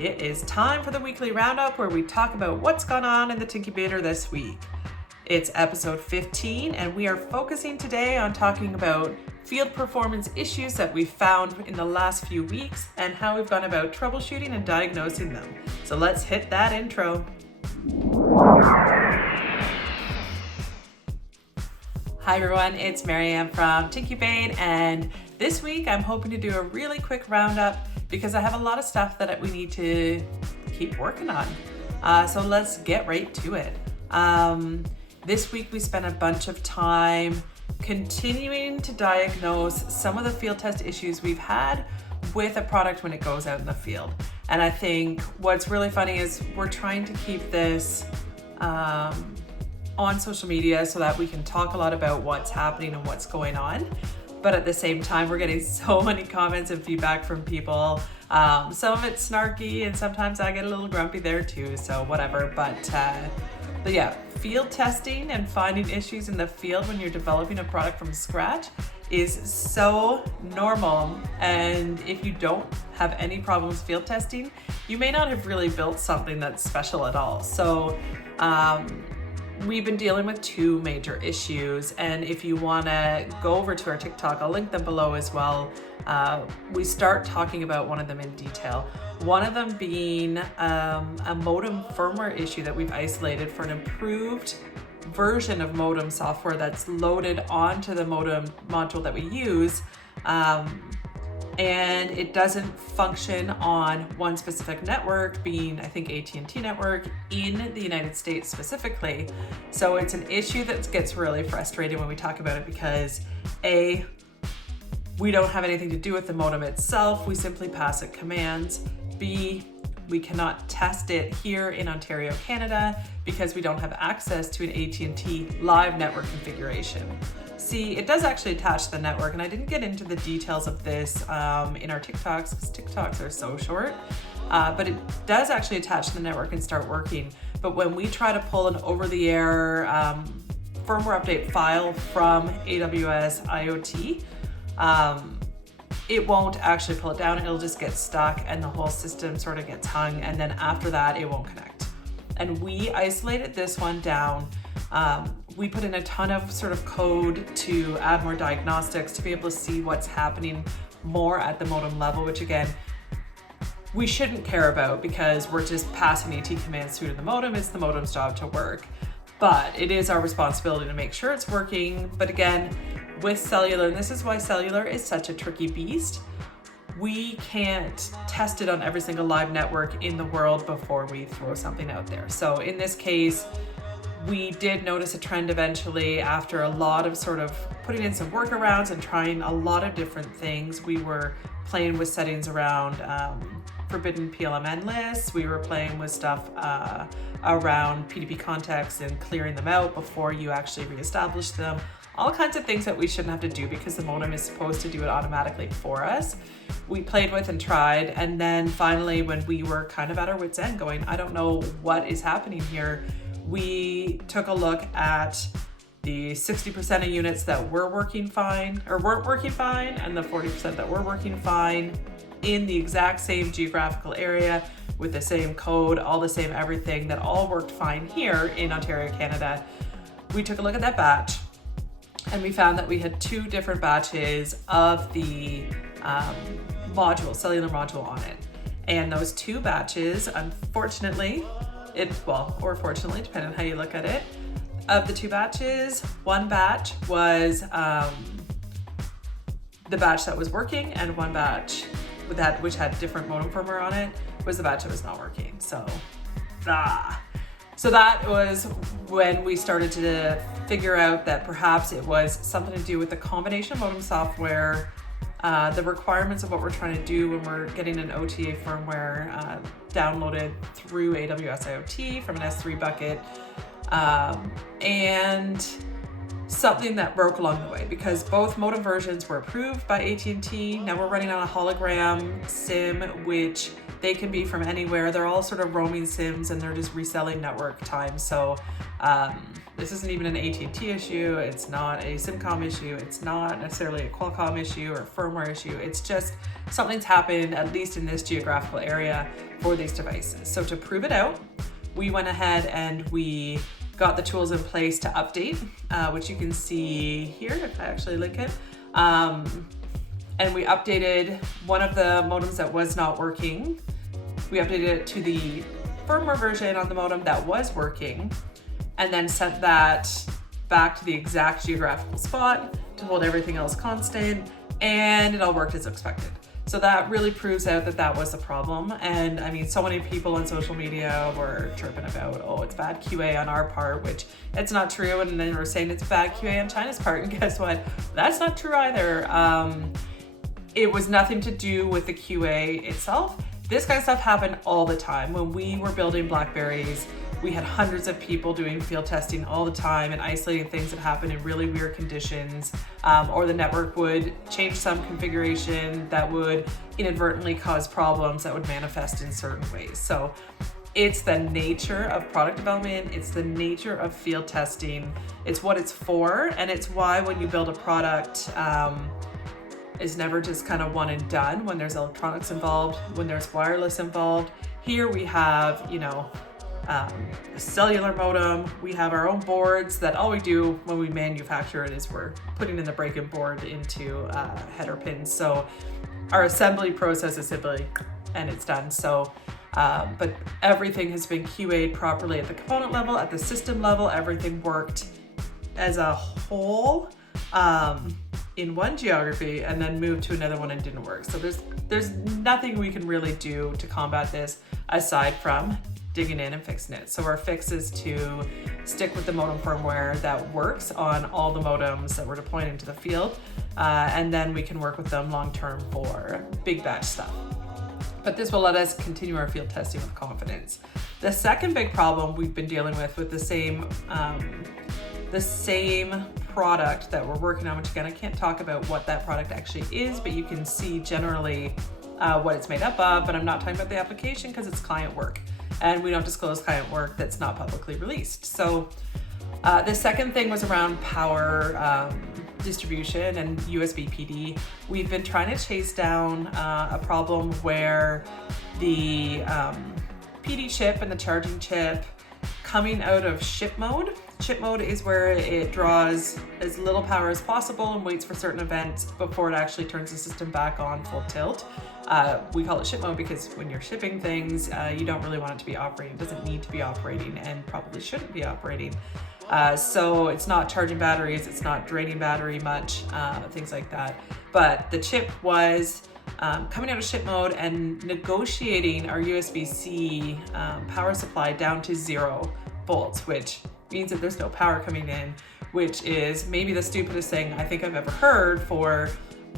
It is time for the weekly roundup where we talk about what's gone on in the tincubator this week. It's episode 15 and we are focusing today on talking about field performance issues that we've found in the last few weeks and how we've gone about troubleshooting and diagnosing them. So let's hit that intro. Hi everyone, it's Marianne from Tincubate, and this week I'm hoping to do a really quick roundup because I have a lot of stuff that we need to keep working on. So let's get right to it. This week we spent a bunch of time continuing to diagnose some of the field test issues we've had with a product when it goes out in the field. And I think what's really funny is we're trying to keep this on social media so that we can talk a lot about what's happening and what's going on. But at the same time, we're getting so many comments and feedback from people. Some of it's snarky and sometimes I get a little grumpy there too, so whatever. But yeah, field testing and finding issues in the field when you're developing a product from scratch is so normal. And if you don't have any problems field testing, you may not have really built something that's special at all. So we've been dealing with two major issues, and if you want to go over to our TikTok, I'll link them below as well. We start talking about one of them in detail. One of them being a modem firmware issue that we've isolated for an improved version of modem software that's loaded onto the modem module that we use. And it doesn't function on one specific network, being I think at&t network in the United States specifically. So it's an issue that gets really frustrating when we talk about it because A, we don't have anything to do with the modem itself, we simply pass it commands. B, we cannot test it here in Ontario, Canada because we don't have access to an at&t live network configuration. C, it does actually attach the network, and I didn't get into the details of this in our TikToks because TikToks are so short, but it does actually attach the network and start working. But when we try to pull an over-the-air firmware update file from AWS IoT, it won't actually pull it down. It'll just get stuck and the whole system sort of gets hung, and then after that it won't connect. And we isolated this one down. We put in a ton of sort of code to add more diagnostics to be able to see what's happening more at the modem level, which again, we shouldn't care about because we're just passing AT commands through to the modem. It's the modem's job to work, but it is our responsibility to make sure it's working. But again, with cellular, and this is why cellular is such a tricky beast, we can't test it on every single live network in the world before we throw something out there. So in this case, we did notice a trend eventually after a lot of sort of putting in some workarounds and trying a lot of different things. We were playing with settings around forbidden PLMN lists. We were playing with stuff around PDP contexts and clearing them out before you actually reestablish them. All kinds of things that we shouldn't have to do because the modem is supposed to do it automatically for us. We played with and tried, and then finally when we were kind of at our wits' end going, I don't know what is happening here, we took a look at the 60% of units that were working fine or weren't working fine and the 40% that were working fine in the exact same geographical area with the same code, all the same everything that all worked fine here in Ontario, Canada. We took a look at that batch and we found that we had two different batches of the cellular module on it. And those two batches, unfortunately, or fortunately, depending on how you look at it, of the two batches, one batch was the batch that was working, and one batch which had different modem firmware on it was the batch that was not working. So that was when we started to figure out that perhaps it was something to do with the combination of modem software, the requirements of what we're trying to do when we're getting an OTA firmware downloaded through AWS IoT from an S3 bucket, and something that broke along the way, because both modem versions were approved by AT&T. Now we're running on a hologram SIM, which they can be from anywhere. They're all sort of roaming SIMs and they're just reselling network time. So this isn't even an AT&T issue. It's not a SIMCOM issue. It's not necessarily a Qualcomm issue or a firmware issue. It's just something's happened, at least in this geographical area, for these devices. So to prove it out, we went ahead and we got the tools in place to update, which you can see here if I actually link it. And we updated one of the modems that was not working. We updated it to the firmware version on the modem that was working, and then sent that back to the exact geographical spot to hold everything else constant, and it all worked as expected. So that really proves out that that was the problem. And I mean, so many people on social media were chirping about, oh, it's bad QA on our part, which it's not true. And then we're saying it's bad QA on China's part. And guess what? That's not true either. It was nothing to do with the QA itself. This kind of stuff happened all the time. When we were building Blackberries, we had hundreds of people doing field testing all the time and isolating things that happen in really weird conditions, or the network would change some configuration that would inadvertently cause problems that would manifest in certain ways. So it's the nature of product development, it's the nature of field testing, it's what it's for, and it's why when you build a product, is never just kind of one and done. When there's electronics involved, when there's wireless involved. Here we have, a cellular modem. We have our own boards that all we do when we manufacture it is we're putting in the break-in board into header pins. So our assembly process is simply, and it's done. So, but everything has been QA'd properly at the component level, at the system level. Everything worked as a whole in one geography, and then moved to another one and didn't work. So there's nothing we can really do to combat this aside from digging in and fixing it. So our fix is to stick with the modem firmware that works on all the modems that we're deploying into the field, and then we can work with them long-term for big batch stuff. But this will let us continue our field testing with confidence. The second big problem we've been dealing with the same product that we're working on, which again, I can't talk about what that product actually is, but you can see generally what it's made up of, but I'm not talking about the application because it's client work. And we don't disclose client work that's not publicly released. So the second thing was around power distribution and USB PD. We've been trying to chase down a problem where the PD chip and the charging chip coming out of ship mode. Chip mode is where it draws as little power as possible and waits for certain events before it actually turns the system back on full tilt. We call it ship mode because when you're shipping things, you don't really want it to be operating. It doesn't need to be operating and probably shouldn't be operating. So it's not charging batteries, it's not draining battery much, things like that. But the chip was coming out of ship mode and negotiating our USB-C power supply down to 0 volts, which means that there's no power coming in, which is maybe the stupidest thing I think I've ever heard for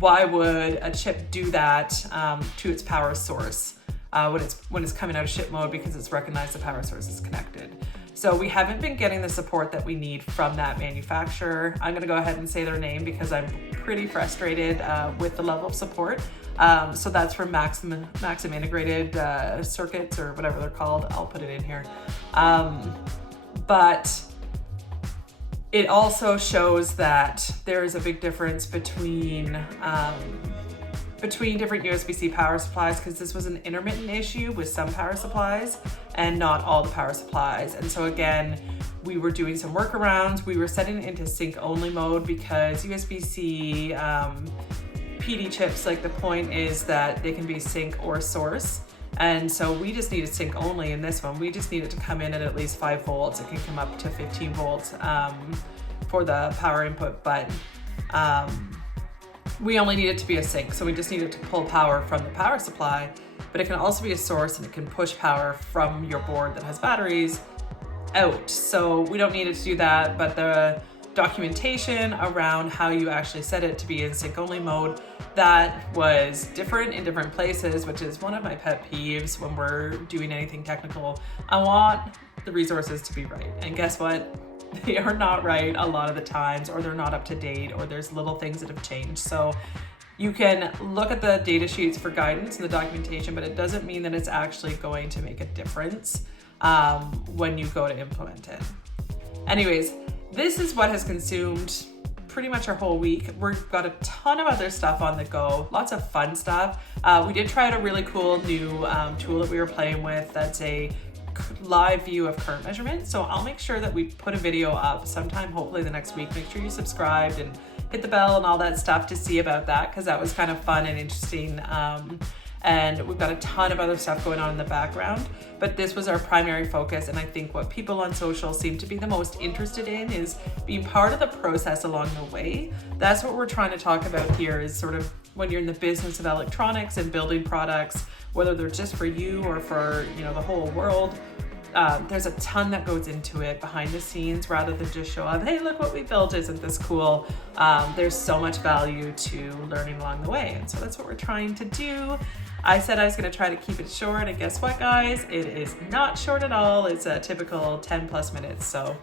why would a chip do that to its power source when it's coming out of ship mode, because it's recognized the power source is connected. So we haven't been getting the support that we need from that manufacturer. I'm gonna go ahead and say their name because I'm pretty frustrated with the level of support. So that's from Maxim Integrated Circuits or whatever they're called. I'll put it in here. But it also shows that there is a big difference between different USB-C power supplies, because this was an intermittent issue with some power supplies and not all the power supplies. And so again, we were doing some workarounds. We were setting it into sync only mode because USB-C PD chips, like the point is that they can be sync or source. And so we just needed sync only in this one. We just need it to come in at least 5 volts. It can come up to 15 volts for the power input, but we only need it to be a sync. So we just need it to pull power from the power supply, but it can also be a source and it can push power from your board that has batteries out. So we don't need it to do that, but the documentation around how you actually set it to be in sync only mode, that was different in different places, which is one of my pet peeves when we're doing anything technical. I want the resources to be right. And guess what? they are not right a lot of the times, or they're not up to date, or there's little things that have changed. So you can look at the data sheets for guidance and the documentation, but it doesn't mean that it's actually going to make a difference when you go to implement it. Anyways, this is what has consumed pretty much our whole week. We've got a ton of other stuff on the go, lots of fun stuff. We did try out a really cool new tool that we were playing with that's a live view of current measurement. So I'll make sure that we put a video up sometime, hopefully the next week. Make sure you subscribed and hit the bell and all that stuff to see about that, because that was kind of fun and interesting. And we've got a ton of other stuff going on in the background, but this was our primary focus. And I think what people on social seem to be the most interested in is being part of the process along the way. That's what we're trying to talk about here, is sort of when you're in the business of electronics and building products, whether they're just for you or for, you know, the whole world. There's a ton that goes into it behind the scenes, rather than just show up, hey, look what we built, isn't this cool? There's so much value to learning along the way. And so that's what we're trying to do. I said I was going to try to keep it short, and guess what, guys? It is not short at all. It's a typical 10 plus minutes. So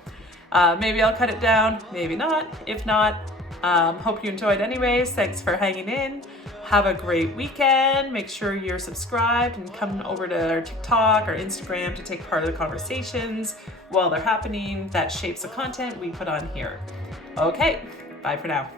maybe I'll cut it down, maybe not. If not, hope you enjoyed anyways. Thanks for hanging in. Have a great weekend. Make sure you're subscribed and come over to our TikTok or Instagram to take part of the conversations while they're happening. That shapes the content we put on here. Okay, bye for now.